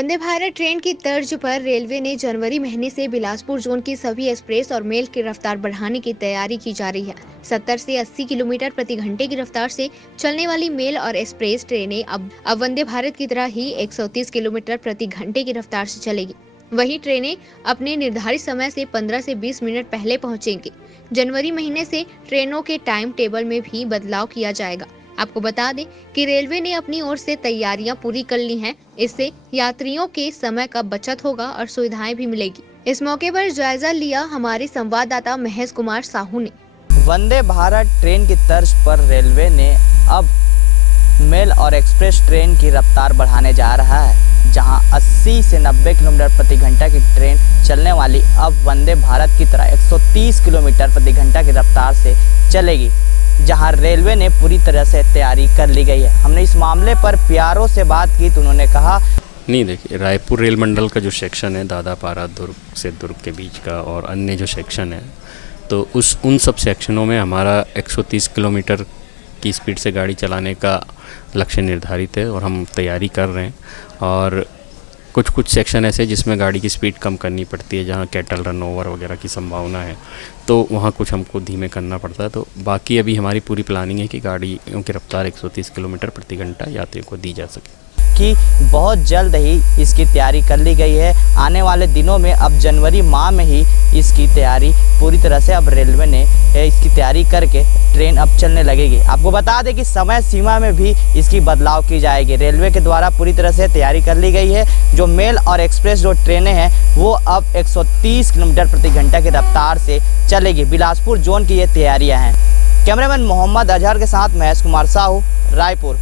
Vande Bharat train की तर्ज पर रेलवे ने जनवरी महीने से बिलासपुर जोन की सभी एक्सप्रेस और मेल की रफ्तार बढ़ाने की तैयारी की जा रही है। 70 से 80 किलोमीटर प्रति घंटे की रफ्तार से चलने वाली मेल और एक्सप्रेस ट्रेनें अब वंदे भारत की तरह ही 130 किलोमीटर प्रति घंटे की रफ्तार से चलेगी। वही ट्रेनें अपने निर्धारित समय से 15 से 20 मिनट पहले पहुंचेंगी। जनवरी महीने से ट्रेनों के टाइम टेबल में भी बदलाव किया जाएगा। आपको बता दें कि रेलवे ने अपनी ओर से तैयारियां पूरी कर ली हैं। इससे यात्रियों के समय का बचत होगा और सुविधाएं भी मिलेगी। इस मौके पर जायजा लिया हमारे संवाददाता महेश कुमार साहू ने। वंदे भारत ट्रेन की तर्ज पर रेलवे ने अब मेल और एक्सप्रेस ट्रेन की रफ्तार बढ़ाने जा रहा है। जहां 80 से 90 किलोमीटर प्रति घंटा की ट्रेन चलने वाली अब वंदे भारत की तरह 130 किलोमीटर प्रति घंटा की रफ्तार से चलेगी, जहां रेलवे ने पूरी तरह से तैयारी कर ली गई है। हमने इस मामले पर पीआरओ से बात की तो उन्होंने कहा, नहीं, देखिए, रायपुर रेल मंडल का जो सेक्शन है दादापारा दुर्ग से दुर्ग के बीच का और अन्य जो सेक्शन है, तो उन सब सेक्शनों में हमारा 130 किलोमीटर की स्पीड से गाड़ी चलाने का लक्ष्य निर्धारित है और हम तैयारी कर रहे हैं। और कुछ सेक्शन ऐसे जिसमें गाड़ी की स्पीड कम करनी पड़ती है, जहाँ कैटल रन ओवर वगैरह की संभावना है, तो वहाँ कुछ हमको धीमे करना पड़ता है। तो बाकी अभी हमारी पूरी प्लानिंग है कि गाड़ियों की रफ्तार 130 किलोमीटर प्रति घंटा यात्रियों को दी जा सके। कि बहुत जल्द ही इसकी तैयारी कर ली गई है। आने वाले दिनों में अब जनवरी माह में ही इसकी तैयारी पूरी तरह से अब रेलवे ने इसकी तैयारी करके ट्रेन अब चलने लगेगी। आपको बता दें कि समय सीमा में भी इसकी बदलाव की जाएगी। रेलवे के द्वारा पूरी तरह से तैयारी कर ली गई है। जो मेल और एक्सप्रेस जो ट्रेनें हैं वो अब 130 किलोमीटर प्रति घंटा की रफ्तार से चलेगी। बिलासपुर जोन की ये तैयारियाँ हैं। कैमरामैन मोहम्मद अजहर के साथ महेश कुमार साहू, रायपुर।